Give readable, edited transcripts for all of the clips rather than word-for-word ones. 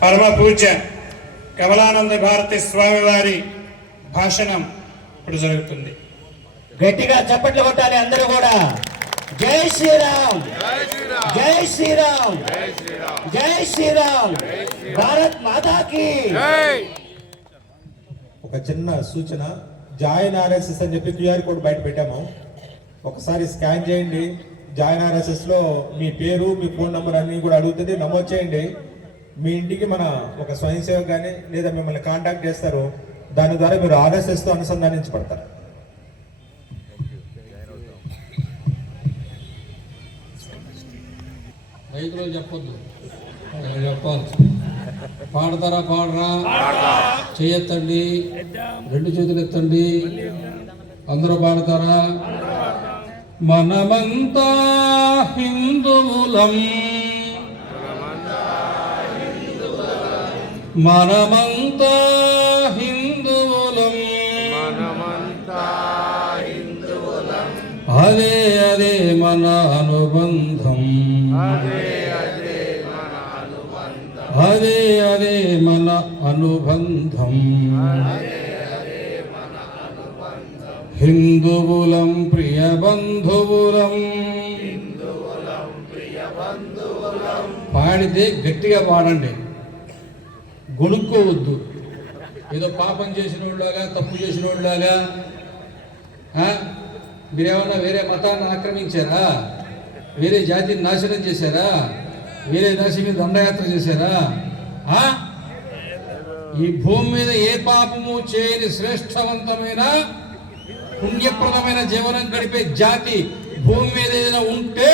పరమ పూజ్య కమలానంద భారతి స్వామి వారి భాషణం ఇప్పుడు జరుగుతుంది. గట్టిగా చప్పట్లు కొట్టాలి అందరూ కూడా. జై శ్రీరామ్, జై శ్రీరామ్, జై శ్రీరామ్, భారత్ మాతాకి. ఒక చిన్న సూచన, జాయిన్ ఆర్ఎస్ఎస్ అని చెప్పి క్యూఆర్ కోడ్ బయట పెట్టాము. ఒకసారి స్కాన్ చేయండి. జాయిన్ ఆర్ఎస్ఎస్ లో మీ పేరు, మీ ఫోన్ నంబర్ అన్ని కూడా అడుగుతుంది, నమోదు చేయండి. మీ ఇంటికి మన ఒక స్వయం సేవక్ కానీ లేదా మిమ్మల్ని కాంటాక్ట్ చేస్తారు. దాని ద్వారా మీరు ఆర్ఎస్ఎస్ తో అనుసంధానించబడతారు. రైతులు చెప్పొద్దు, చెప్పాలి. పాడతారా? పాడరా? చేయెత్తండి, రెండు చేతులు ఎత్తండి. అందరూ పాడతారా? మనమంతా హిందువులం, మనమంతా హిందువులం, అదే అదే మన అనుబంధం, అదే అదే మన అనుబంధం. హిందువులం ప్రియ బంధువులం. పాడితే గట్టిగా పాడండి, గొనుక్కోవద్దు. ఏదో పాపం చేసిన వాళ్ళలాగా, తప్పు చేసిన వాళ్ళలాగా. మీరేమన్నా వేరే మతాన్ని ఆక్రమించారా? వేరే జాతిని నాశనం చేశారా? వేరే దేశం మీద దండయాత్ర చేశారా? ఈ భూమి మీద ఏ పాపము చేయని శ్రేష్టవంతమైన పుణ్యప్రదమైన జీవనం గడిపే జాతి భూమి మీద ఏదైనా ఉంటే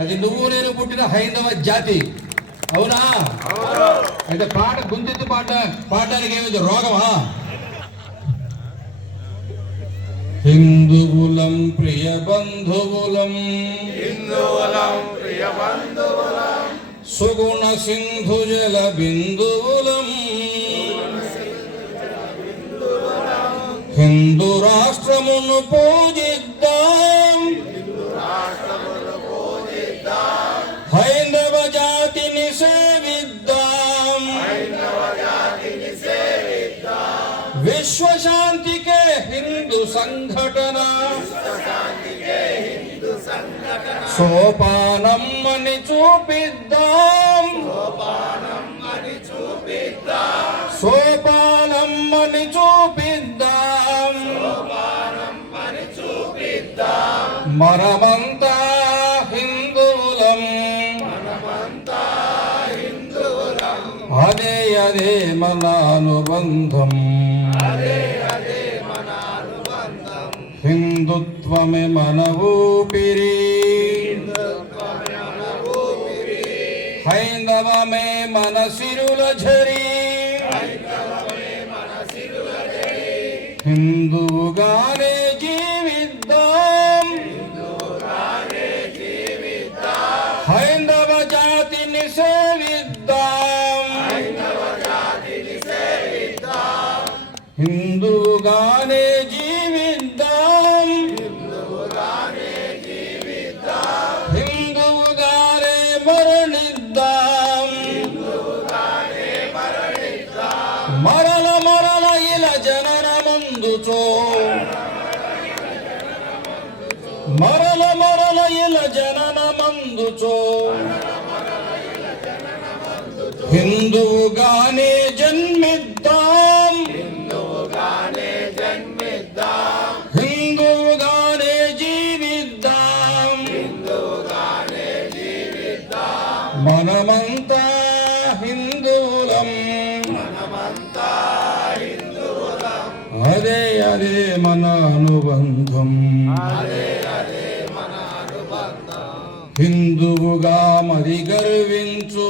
అది నువ్వు నేను పుట్టిన హైందవ జాతి. అవునా? అయితే పాట గుంతెత్తి పాడడానికి ఏమైంది? రోగమా? హిందువులం ప్రియ బంధువులం, సుగుణ సింధు జల బిందువులం, హిందూ రాష్ట్రమును పూజిద్దాం, హైందవ జాతిని సేవిద్దాం, విశ్వశాంతికే హిందూ సంఘటన సోపానం అని చూపిద్దాం, సోపానం అని చూపిద్దాం, మనమంతా హిందువులం, అదే అదే మన అనుబంధం, హిందుత్వమే మన ఊపిరి, హైందవమే మన సిరుల ఝరి, హిందువుగానే జీవిద్దాం, హైందవ జాతిని సేవిద్దాం, హిందువుగానే జీవిద్దాం, హిందువుగానే మరణిద్దాం, మరల మరల ఇల జననమందుచో, మరల మరల ఇల జననమందుచో, హిందువుగానే జన్మిద్దాం, హిందువుగానే జీవిద్దాం, మనమంతా హిందువులం, అదే అదే మన అనుబంధం, హిందువుగా మరి గర్వించు,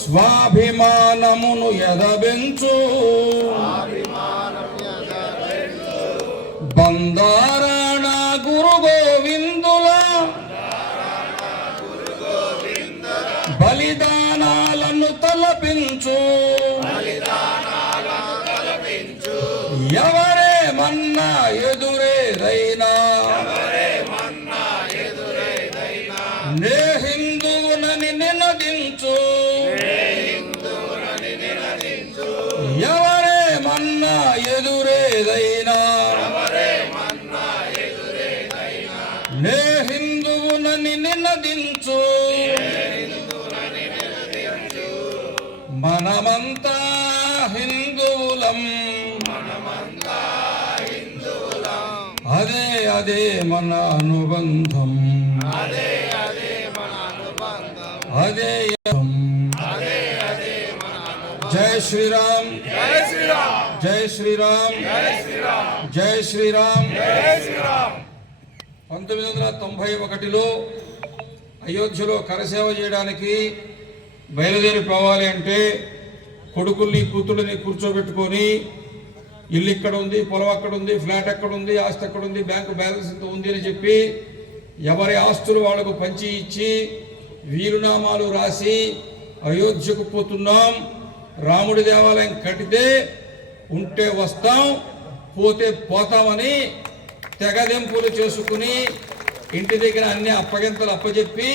స్వాభిమానమును ఎదబెంచు, బందారాణ గురు గోవిందుల బలిదానాలను తలపించు, ఎవరేమన్నా ఎదురేదైనా నే హిందువునని నినదించు ఎవరేమన్నా ఎదురేదైనా నే హిందువునని నినదించు మనమంతా హిందువులం అదే అదే మన అనుబంధం అదే జై శ్రీరామ్ జై శ్రీరామ్ జై శ్రీరామ్ 1991లో అయోధ్యలో కరసేవ చేయడానికి బయలుదేరి పోవాలి అంటే కొడుకుల్ని కూతుళ్ళని కూర్చోబెట్టుకొని ఇల్లు ఇక్కడ ఉంది, పొలం అక్కడ ఉంది, ఫ్లాట్ అక్కడ ఉంది, ఆస్తి అక్కడ ఉంది, బ్యాంకు బ్యాలెన్స్ ఇంత ఉంది అని చెప్పి ఎవరి ఆస్తులు వాళ్లకు పంచి ఇచ్చి వీలునామాలు రాసి అయోధ్యకు పోతున్నాం, రాముడి దేవాలయం కట్టితే ఉంటే వస్తాం, పోతే పోతామని తెగదెంపులు చేసుకుని ఇంటి దగ్గర అన్ని అప్పగింతలు అప్పచెప్పి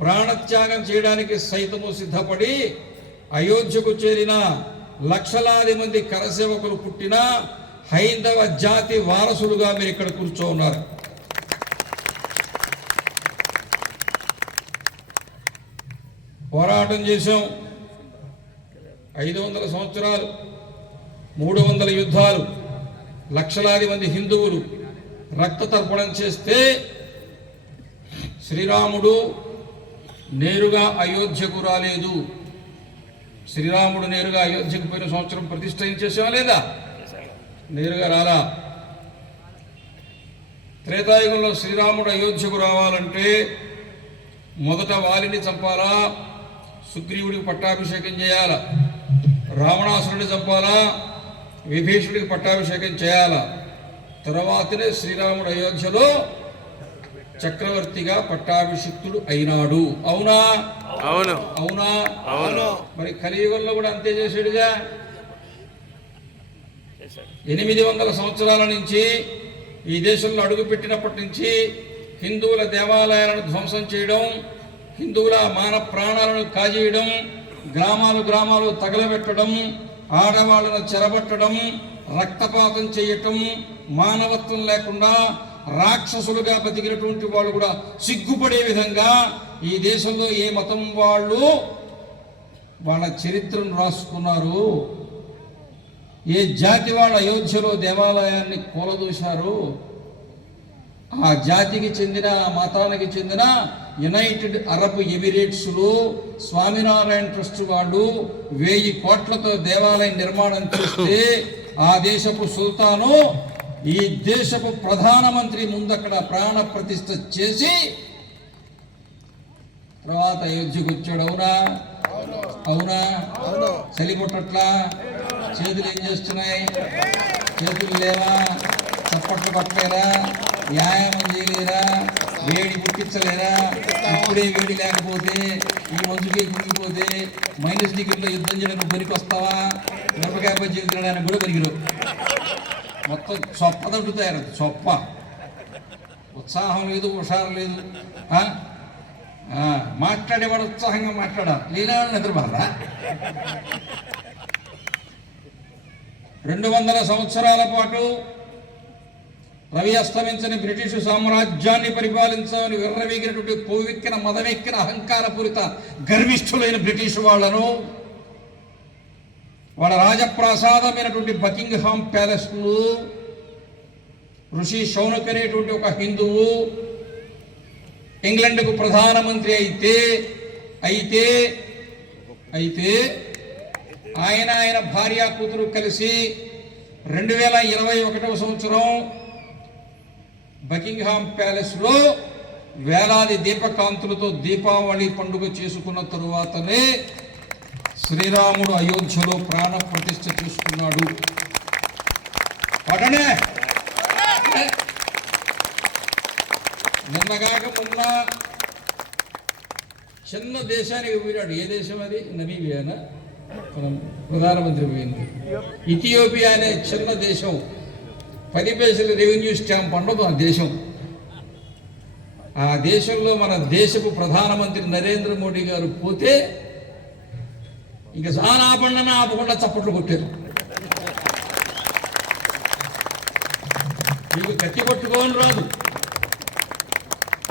ప్రాణత్యాగం చేయడానికి సైతము సిద్ధపడి అయోధ్యకు చేరిన లక్షలాది మంది కరసేవకులు పుట్టిన హైందవ జాతి వారసులుగా మీరు ఇక్కడ కూర్చో ఉన్నారు. పోరాటం చేశాం. 500 సంవత్సరాలు, 300 యుద్ధాలు, లక్షలాది మంది హిందువులు రక్త తర్పణం చేస్తే శ్రీరాముడు నేరుగా అయోధ్యకు రాలేదు. శ్రీరాముడు నేరుగా అయోధ్యకు పోయిన సంవత్సరం ప్రతిష్ఠించేసావా లేదా? నేరుగా రాలా. త్రేతాయుగంలో శ్రీరాముడు అయోధ్యకు రావాలంటే మొదట వాలిని చంపాలా, సుగ్రీవుడికి పట్టాభిషేకం చేయాలా, రావణాసురుడిని చంపాలా, విభీషణుడికి పట్టాభిషేకం చేయాలా, తర్వాతనే శ్రీరాముడు అయోధ్యలో చక్రవర్తిగా పట్టాభిషిక్తుడు అయినాడు. అవునా? అవును. అవునా? అవును. మరి కలియుగంలో కూడా అంతే చేశాడుగా. 800 సంవత్సరాల నుంచి ఈ దేశంలో అడుగుపెట్టినప్పటి నుంచి హిందువుల దేవాలయాలను ధ్వంసం చేయడం, హిందువుల మాన ప్రాణాలను కాజేయడం, గ్రామాలు గ్రామాలు తగలబెట్టడం, ఆడవాళ్లను చెరబట్టడం, రక్తపాతం చేయటం, మానవత్వం లేకుండా రాక్షసులుగా బతికినటువంటి వాళ్ళు కూడా సిగ్గుపడే విధంగా ఈ దేశంలో ఏ మతం వాళ్ళు వాళ్ళ చరిత్రను రాసుకున్నారు, ఏ జాతి వాళ్ళు అయోధ్యలో దేవాలయాన్ని కూలదూశారు, ఆ జాతికి చెందిన, ఆ మతానికి చెందిన యునైటెడ్ అరబ్ ఎమిరేట్స్లో స్వామినారాయణ ట్రస్ట్ వాళ్ళు 1000 కోట్లతో దేవాలయం నిర్మాణం చేస్తే ఆ దేశపు సుల్తాను ఈ దేశపు ప్రధానమంత్రి ముందక్కడ ప్రాణ ప్రతిష్ఠ చేసి తర్వాత అయోధ్యకు వచ్చాడు. అవునా? అవునా? చలిపొట్టట్లా? చేతులు ఏం చేస్తున్నాయి? చేతులు లేవా? చప్పట్లు పట్టలేరా? వ్యాయామం చేయలేరా? వేడి పుట్టించలేరా? ఇప్పుడే వేడి లేకపోతే ఈ మంచుకి కుమిగిపోతే -డిగ్రీలో యుద్ధం చేయడానికి పనికి వస్తావా? మిరపకాయ బజ్జీ తినడానికి కూడా పనికిరు. మొత్తం చొప్ప తగ్గుతారు. చొప్ప ఉత్సాహం లేదు, హుషారు లేదు. మాట్లాడేవాడు ఉత్సాహంగా మాట్లాడాలి, లేనివాడు నిద్రపోరా. 200 సంవత్సరాల పాటు రవి అస్తమించని బ్రిటిషు సామ్రాజ్యాన్ని పరిపాలించాలని విర్రవీగినటువంటి కోవెక్కిన మదవెక్కిన అహంకారపూరిత గర్విష్ఠులైన బ్రిటిష్ వాళ్లను వాళ్ళ రాజప్రాసాదమైనటువంటి బకింగ్హామ్ ప్యాలెస్ను ఋషి శౌనక్ అనేటువంటి ఒక హిందువు ఇంగ్లాండ్కు ప్రధానమంత్రి అయితే ఆయన భార్య కూతురు కలిసి 2021 సంవత్సరం బకింగ్హామ్ ప్యాలెస్లో వేలాది దీపకాంతులతో దీపావళి పండుగ చేసుకున్న తరువాతనే శ్రీరాముడు అయోధ్యలో ప్రాణ ప్రతిష్ఠ చేసుకున్నాడు. పడనే నిన్నగాక మొన్న చిన్న దేశానికి పోయినాడు. ఏ దేశం అది? నమీబియానా? ప్రధానమంత్రి పోయింది. ఇథియోపియా అనే చిన్న దేశం, 10 పైసలు రెవెన్యూ స్టాంప్ ఉండదు ఆ దేశం. ఆ దేశంలో మన దేశపు ప్రధానమంత్రి నరేంద్ర మోడీ గారు పోతే ఇక ఆపండి ఆపకుండా చప్పట్లు కొట్టారు. మీకు కత్తి కొట్టుకోవడం రాదు,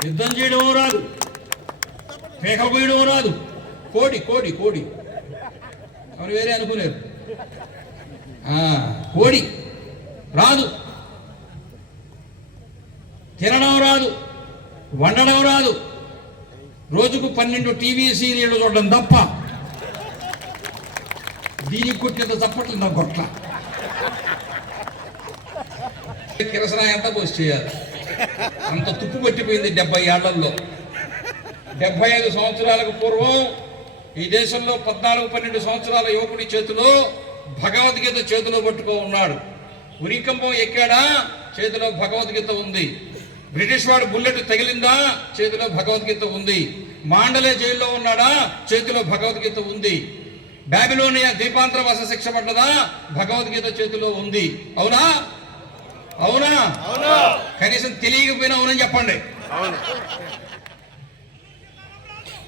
యుద్ధం చేయడం రాదు, పేకలు పోయడం రాదు, కోడి కోడి కోడి ఎవరు వేరే అనుకునేరు. కోడి రాదు, తినడం రాదు, వండడం రాదు, రోజుకు 12 టీవీ సీరియళ్ళు చూడడం తప్ప. దీనికి కొట్టినంత చప్పట్లు నా కొట్ల. కిరసనాయి అంతా పోసి చేయాలి, అంత తుప్పు పట్టిపోయింది 70 ఏళ్లలో. 75 సంవత్సరాలకు పూర్వం ఈ దేశంలో 14-12 సంవత్సరాల యువకుడి చేతిలో భగవద్గీత చేతిలో పట్టుకో ఉన్నాడు. ఉరికంబం ఎక్కాడా, చేతిలో భగవద్గీత ఉంది. బ్రిటిష్ వాడు బుల్లెట్ తగిలిందా, చేతిలో భగవద్గీత ఉంది. మాండలే జైల్లో ఉన్నాడా, చేతిలో భగవద్గీత ఉంది. బాబిలోనియా ద్వీపాంతరవాస శిక్ష పడ్డదా, భగవద్గీత చేతిలో ఉంది. అవునా అవునా? కనీసం తెలియకపోయినా అవునని చెప్పండి.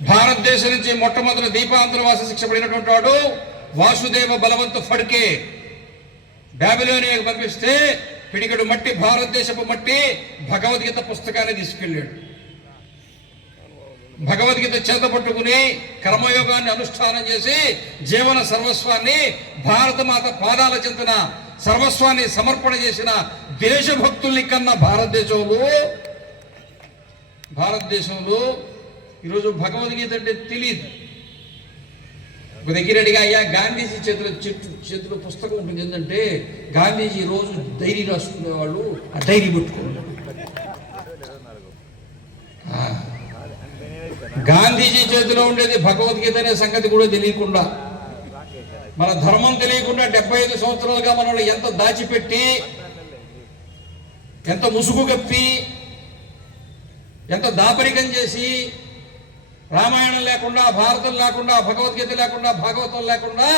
భారతదేశం నుంచి మొట్టమొదటి ద్వీపాంతరవాస శిక్ష పడినటువంటి వాడు వాసుదేవ బలవంత్ ఫడ్కే. బాబిలోనియాకు పంపిస్తే పిడిగడు మట్టి, భారతదేశపు మట్టి, భగవద్గీత పుస్తకాన్ని తీసుకెళ్ళాడు. భగవద్గీత చేత పట్టుకుని కర్మయోగాన్ని అనుష్ఠానం చేసి జీవన సర్వస్వాన్ని భారతమాత పాదాల చెందిన సర్వస్వాన్ని సమర్పణ చేసిన దేశభక్తుల్ని కన్నా భారతదేశంలో ఈరోజు భగవద్గీత అంటే తెలియదు. ఒక దగ్గర అడిగా, అయ్యా గాంధీజీ చేతిలో పుస్తకం ఉంటుంది, ఏంటంటే గాంధీజీ రోజు డైరీ రాసుకునేవాళ్ళు, ఆ డైరీ పెట్టుకునేవాళ్ళు. గాంధీజీ చేతిలో ఉండేది భగవద్గీత అనే సంగతి కూడా తెలియకుండా, మన ధర్మం తెలియకుండా 75 సంవత్సరాలుగా మనల్ని ఎంత దాచిపెట్టి, ఎంత ముసుగు కప్పి, ఎంత దాపరికం చేసి, రామాయణం లేకుండా, భారతం లేకుండా, భగవద్గీత లేకుండా, భాగవతం లేకుండా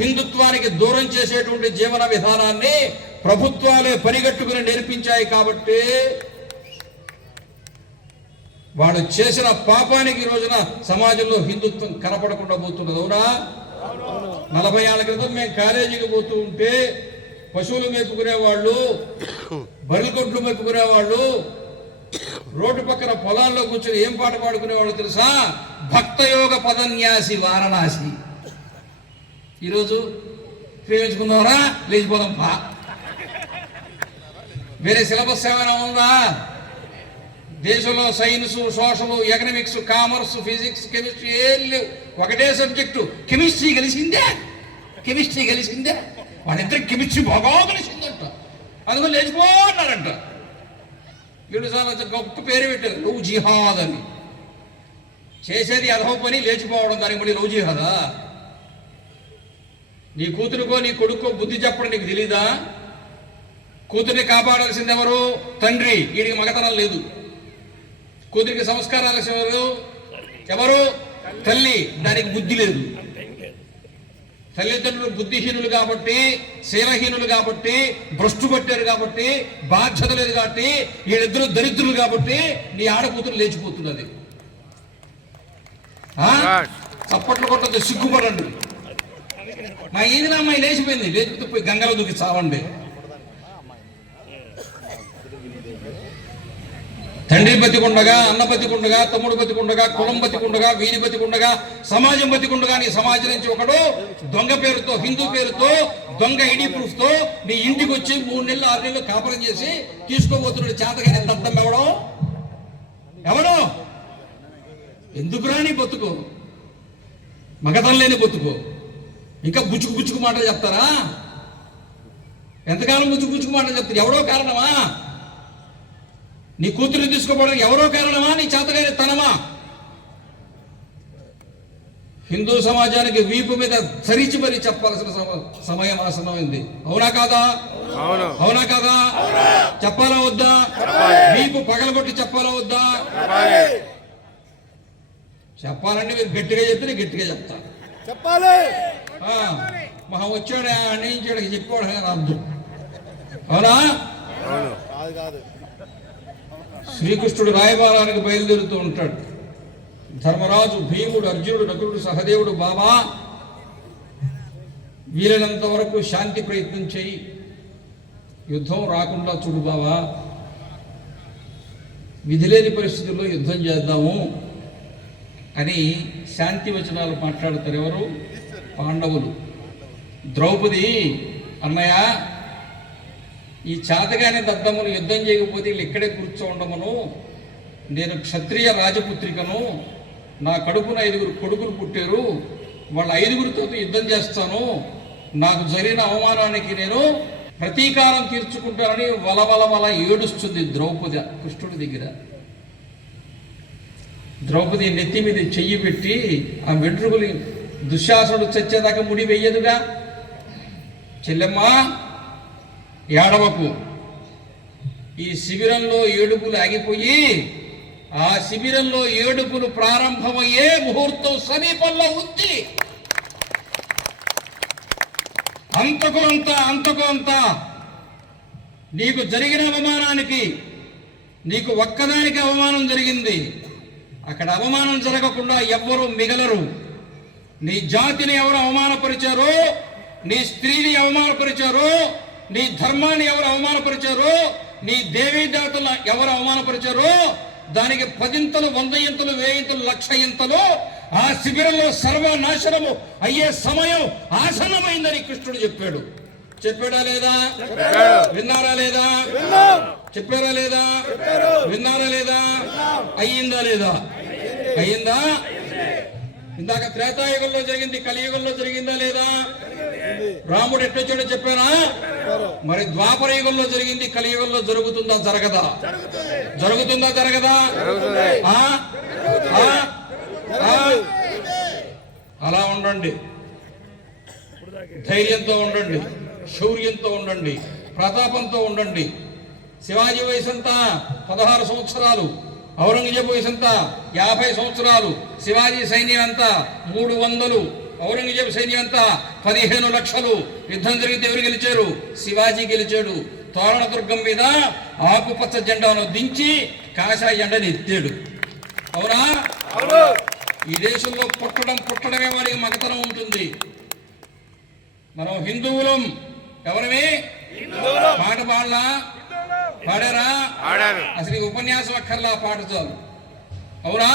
హిందుత్వానికి దూరం చేసేటువంటి జీవన విధానాన్ని ప్రభుత్వాలే పరిగెట్టుకుని నేర్పించాయి. కాబట్టి వాడు చేసిన పాపానికి ఈ రోజున సమాజంలో హిందుత్వం కనపడకుండా పోతున్నది. అవునా? 40 ఏళ్ల క్రితం మేము కాలేజీకి పోతూ ఉంటే పశువులు మేపుకునేవాళ్ళు, బరిగొడ్లు మేపుకునేవాళ్ళు రోడ్డు పక్కన పొలాల్లో కూర్చొని ఏం పాట పాడుకునేవాళ్ళు తెలుసా? భక్తయోగ పదన్యాసి వారణాసి. ఈరోజు ప్రేమించుకున్నారా, లేచిపోదాం పా. వేరే సిలబస్ ఏమైనా ఉందా? దేశంలో science, social, economics, commerce, physics, chemistry ఏం లేవు. ఒకటే సబ్జెక్టు, కెమిస్ట్రీ కలిసిందే. వాళ్ళిద్దరికి కెమిస్ట్రీ బాగా కలిసిందంట, అందుకని లేచిపోన్నారంట. వీళ్ళు చాలా గొప్ప పేరు పెట్టారు, లవ్ జిహాద్ అని. చేసేది అధో పని, లేచిపోవడం, దానికి మళ్ళీ లవ్ జిహాదా? నీ కూతురుకో నీ కొడుకో బుద్ధి చెప్పడం నీకు తెలీదా? కూతుర్ని కాపాడాల్సింది ఎవరు? తండ్రి. వీడికి మగతనం లేదు. కూతురికి సంస్కారాలు ఎవరు? తల్లి. దానికి బుద్ధి లేదు. తల్లిదండ్రులు బుద్ధిహీనులు కాబట్టి, శీలహీనులు కాబట్టి, భ్రష్టు పట్టారు కాబట్టి, బాధ్యత లేదు కాబట్టి, వీళ్ళిద్దరూ దరిద్రులు కాబట్టి నీ ఆడకూతురు లేచిపోతున్నది. చప్పట్లు కొట్టద్దు, సిగ్గుపడండి. మా ఈదిన అమ్మాయి లేచిపోయింది, లేచిపోతే పోయి గంగలో దూకి చావండి. తండ్రి బతికుండగా, అన్న బతికుండగా, తమ్ముడు బతికుండగా, కులం బతికుండగా, వీధి బతికుండగా, సమాజం బతికుండగా, నీ సమాజం నుంచి ఒకడు దొంగ పేరుతో, హిందూ పేరుతో, దొంగ ఐడి ప్రూఫ్ తో నీ ఇంటికి వచ్చి 3 నెలలు 6 నెలలు కాపురం చేసి తీసుకోబోతున్నాడు. చేతగానే దత్తం ఎవడో ఎందుకు రాని బతుకు, మగతం లేని బతుకు. ఇంకా బుచ్చుకు మాటలు చెప్తారా? ఎంతకాలం బుచ్చుకు మాటలు చెప్తారు? ఎవడో కారణమా? నీ కూతురు తీసుకోపోవడానికి ఎవరో కారణమా? నీ చేతగానే తనమా? హిందూ సమాజానికి వీపు మీద చరిచి మరీ చెప్పాల్సిన సమయం ఆసనమైంది. అవునా కాదా? అవునా కాదా? చెప్పాలా వద్దా? వీపు పగలగొట్టి చెప్పాలా వద్దా? చెప్పాలంటే మీరు గట్టిగా చెప్తే నేను గట్టిగా చెప్తా. చెప్పాలి. మహా వచ్చాడు అన్నించాడికి చెప్పాడు అర్థం. అవునా? శ్రీకృష్ణుడు రాయబారానికి బయలుదేరుతూ ఉంటాడు. ధర్మరాజు, భీముడు, అర్జునుడు, నకులుడు, సహదేవుడు, బాబా వీలైనంత వరకు శాంతి ప్రయత్నం చేయి, యుద్ధం రాకుండా చూడు బాబా, విధి లేని పరిస్థితుల్లో యుద్ధం చేద్దాము అని శాంతి వచనాలు మాట్లాడతారు. ఎవరు? పాండవులు. ద్రౌపది, అన్నయ్య ఈ చాతగానే దద్దమ్మను యుద్ధం చేయకపోతే వీళ్ళు ఇక్కడే కూర్చోండమను, నేను క్షత్రియ రాజపుత్రికను, నా కడుపున 5 కొడుకులు పుట్టారు, వాళ్ళ 5గురితో యుద్ధం చేస్తాను, నాకు జరిగిన అవమానానికి నేను ప్రతీకారం తీర్చుకుంటానని వలవల ఏడుస్తుంది ద్రౌపది కృష్ణుడి దగ్గర. ద్రౌపది నెత్తి మీద చెయ్యి పెట్టి ఆ వెంట్రుకలు దుశ్శాసనుడు చచ్చేదాకా ముడి వెయ్యదుగా. చెల్లెమ్మా ఏడవకు, ఈ శిబిరంలో ఏడుపులు ఆగిపోయి ఆ శిబిరంలో ఏడుపులు ప్రారంభమయ్యే ముహూర్తం సమీపంలో ఉంది. అంతకు నీకు జరిగిన అవమానానికి, నీకు ఒక్కదానికి అవమానం జరిగింది, అక్కడ అవమానం జరగకుండా ఎవ్వరూ మిగలరు. నీ జాతిని ఎవరు అవమానపరిచారో, నీ స్త్రీని అవమానపరిచారో, నీ ధర్మాన్ని ఎవరు అవమానపరిచారో, నీ దేవీదేవతలను ఎవరు అవమానపరిచారో దానికి 10 100 1000 1,00,000 ఆ శిబిరంలో సర్వనాశనము అయ్యే సమయం ఆసన్నమైందని కృష్ణుడు చెప్పాడు. చెప్పాడా లేదా? విన్నారా లేదా? చెప్పారా లేదా? విన్నారా లేదా? అయ్యిందా లేదా? అయ్యిందా? ఇందాక త్రేతాయుగంలో జరిగింది, కలియుగంలో జరిగిందా లేదా? రాముడు ఎట్టొచ్చాడో చెప్పారా? మరి ద్వాపర యుగంలో జరిగింది, కలియుగంలో జరుగుతుందా జరగదా? జరుగుతుందా జరగదా? అలా ఉండండి, ధైర్యంతో ఉండండి, శౌర్యంతో ఉండండి, ప్రతాపంతో ఉండండి. శివాజీ వయసు అంతా 16 సంవత్సరాలు, ఔరంగజేబు వయసు అంతా 50 సంవత్సరాలు, శివాజీ సైన్యం అంతా 300, ఔరంగజేబు సైన్యం అంతా 15 లక్షలు. యుద్ధం జరిగితే ఎవరు గెలిచారు? శివాజీ గెలిచాడు. తోరణదుర్గం మీద ఆకుపచ్చ జెండాను దించి కాషాయ జెండాని ఎత్తాడు. అవునా? ఈ దేశంలో పుట్టడమే వాడికి మగతనం ఉంటుంది. మనం హిందువులం. ఎవరమే? పాట పాడారా? అసలు ఈ ఉపన్యాసం అక్కర్లా, పాట చాలు. అవునా?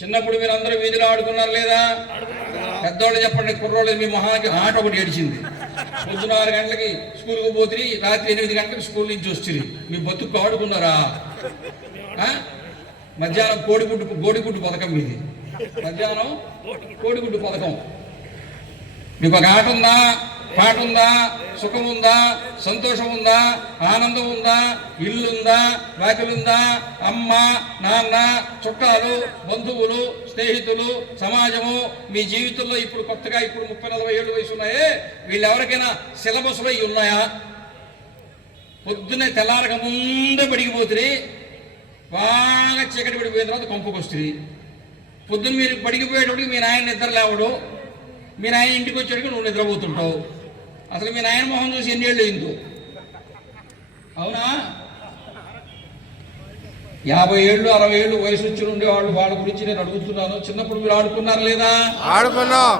చిన్నప్పుడు మీరు అందరూ వీధిలో ఆడుకున్నారు లేదా? పెద్దవాళ్ళు చెప్పండి, కుర్రోళ్ళు మీ మొహానికి ఆట ఒకటి ఏడిచింది. పొద్దున 6 గంటలకి స్కూల్కి పోతే రాత్రి 8 గంటలకు స్కూల్ నుంచి వస్తుంది. మీ బతుకు ఆడుకున్నారా? మధ్యాహ్నం కోడిగుడ్డు పథకం మీది. మధ్యాహ్నం కోడిగుడ్డు పథకం. మీకు ఒక ఆట ఉందా? పాట ఉందా? సుఖం ఉందా? సంతోషం ఉందా? ఆనందం ఉందా? ఇల్లుందా? వాకిలుందా? అమ్మ, నాన్న, చుట్టాలు, బంధువులు, స్నేహితులు, సమాజము మీ జీవితంలో ఇప్పుడు కొత్తగా 30-40 ఏళ్ళు వయసు ఉన్నాయే, వీళ్ళు ఎవరికైనా సిలబస్లో ఇవి ఉన్నాయా? పొద్దున్నే తెల్లారక ముందే బడిగిపోతుంది, బాగా చీకటి పడిపోయిన తర్వాత కొంపకు వస్తుంది. పొద్దున్న మీరు పడిగిపోయేటప్పటికి మీ నాయన నిద్ర లేవడు, మీ నాయన ఇంటికి వచ్చేటికి నువ్వు నిద్రపోతుంటావు. అసలు మీ నాయన మొహం చూసి ఎన్ని ఏళ్ళు అయిందో? అవునా? 50 ఏళ్ళు 60 ఏళ్ళు వయసు వచ్చి ఉండేవాళ్ళు, వాళ్ళ గురించి నేను అడుగుతున్నాను. చిన్నప్పుడు మీరు ఆడుకున్నారా లేదా? ఆడుకున్నాం.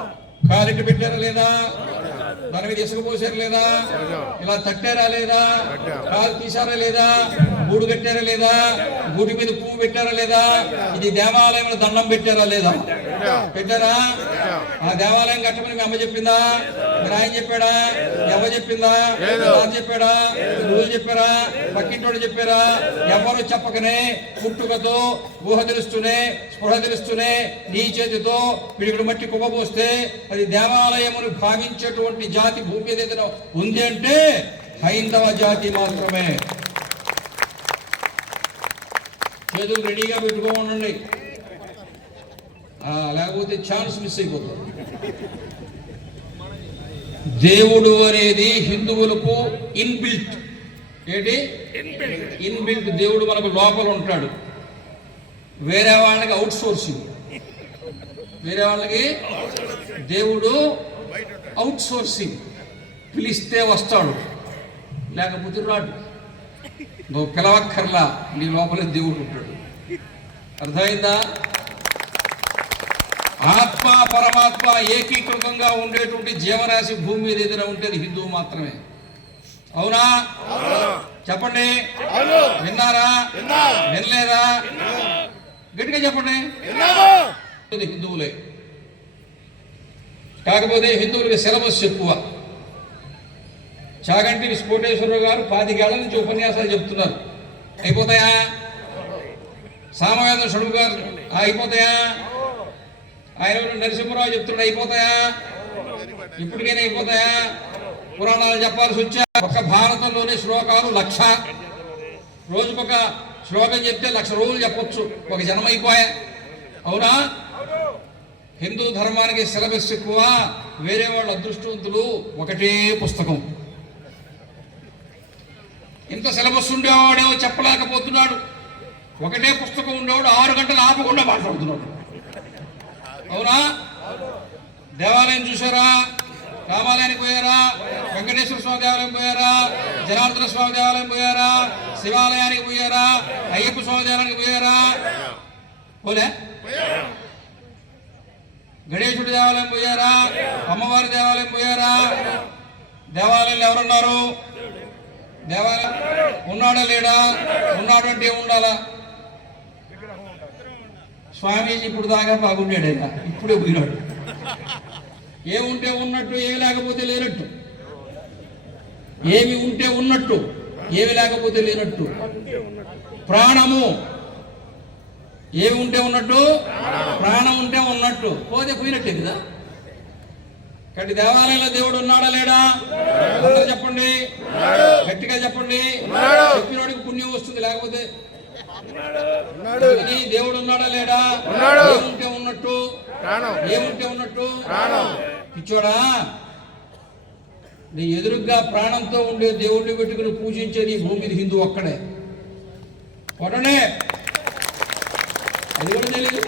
కాలికి పెట్టారా లేదా? దాని మీద ఇసుక పోసారా లేదా? ఇలా తట్టారా లేదా? కాలు తీసారా లేదా? గూడు కట్టారా లేదా? గూడి మీద పువ్వు పెట్టారా లేదా? ఇది దేవాలయంలో దండం పెట్టారా లేదా? పెట్టారా? ఆ దేవాలయం కట్టమని మీ అమ్మ చెప్పిందా? మీరు ఆయన చెప్పాడా? ఎవరు చెప్పిందా? నాన్న చెప్పాడా? నువ్వు చెప్పారా? పక్కింటోడు చెప్పారా? ఎవరు చెప్పకనే పుట్టుకతో ఊహ తెలుస్తూనే స్పృహ తెలుస్తూనే నీ చేతితో పిడిగుడు మట్టి కుప్పపోస్తే అది దేవాలయమును భావించేటువంటి జాతి భూమి మీద ఏదైనా ఉంది అంటే హైందవ జాతి మాత్రమే. చేతులు రెడీగా పెట్టుకోండి, లేకపోతే ఛాన్స్ మిస్ అయిపోతుంది. దేవుడు అనేది హిందువులకు ఇన్బిల్ట్. ఏంటి ఇన్బిల్ట్? దేవుడు మనకు లోపల ఉంటాడు, వేరే వాళ్ళకి అవుట్ సోర్సింగ్. వేరే వాళ్ళకి దేవుడు అవుట్ సోర్సింగ్. పిలిస్తే వస్తాడు, లేకపోతే రాడు. నువ్వు పిలవక్కర్లా, నీ లోపలే దేవుడు ఉంటాడు. అర్థమైందా? ఆత్మ పరమాత్మ ఏకీకృతంగా ఉండేటువంటి జీవరాశి భూమి మీద ఏదైనా ఉంటే అది హిందువు మాత్రమే. అవునా? చెప్పండి. విన్నారా? వినలేదా? గట్టిగా చెప్పండి. హిందువులే. కాకపోతే హిందువులకి సిలబస్ ఎక్కువ. చాగంటి కోటేశ్వరరావు గారు 25 ఏళ్ల నుంచి ఉపన్యాసాలు చెప్తున్నారు. అయిపోతాయా? సామవేంద్ర షడుగు గారు అయిపోతాయా? ఆయన నరసింహరావు చెప్తున్నాడు అయిపోతాయా? ఇప్పటికైనా అయిపోతాయా? పురాణాలు చెప్పాల్సి వచ్చా. ఒక భారతంలోనే శ్లోకాలు 1,00,000. రోజుకొక శ్లోకం చెప్తే 1,00,000 రోజులు చెప్పొచ్చు. ఒక జన్మ అయిపోయా. అవునా? హిందూ ధర్మానికి సిలబస్ ఎక్కువ. వేరే వాళ్ళ అదృష్టవంతులు ఒకటే పుస్తకం. ఇంత సిలబస్ ఉండేవాడేమో చెప్పలేకపోతున్నాడు. ఒకటే పుస్తకం ఉండేవాడు 6 గంటలు ఆపకుండా మాట్లాడుతున్నాడు. అవునా? దేవాలయం చూసారా? రామాలయానికి పోయారా? వెంకటేశ్వర స్వామి దేవాలయం పోయారా? జనార్దన స్వామి దేవాలయం పోయారా? శివాలయానికి పోయారా? అయ్యప్ప స్వామి దేవాలయానికి పోయారా? పోలే? గణేశుడి దేవాలయం పోయారా? అమ్మవారి దేవాలయం పోయారా? దేవాలయంలో ఎవరున్నారు? దేవాలయం ఉన్నాడా లేడా? ఉన్నాడు అంటే ఉండాలా? స్వామీజీ ఇప్పుడు దాకా బాగుండాడు. ఆయన ఇప్పుడే పోయినాడు. ఏముంటే ఉన్నట్టు, ఏమి లేకపోతే లేనట్టు. ఏమి ఉంటే ఉన్నట్టు, ఏమి లేకపోతే లేనట్టు. ప్రాణము ఏమి ఉంటే ఉన్నట్టు, ప్రాణం ఉంటే ఉన్నట్టు, పోతే పోయినట్టే కదా. కాబట్టి దేవాలయంలో దేవుడు ఉన్నాడా లేడా? అందరూ చెప్పండి, గట్టిగా చెప్పండి. చెప్పినోడికి పుణ్యం వస్తుంది. లేకపోతే దేవుడు ఉన్నాడా లేడా? ఏముంటే ఉన్నట్టు, ఏముంటే ఉన్నట్టు. పిచ్చోడా, నీ ఎదురుగా ప్రాణంతో ఉండే దేవుడిని పెట్టుకుని పూజించేది ఈ భూమి మీద హిందూ ఒక్కడే. కొట్టనే, అది కూడా తెలియదు.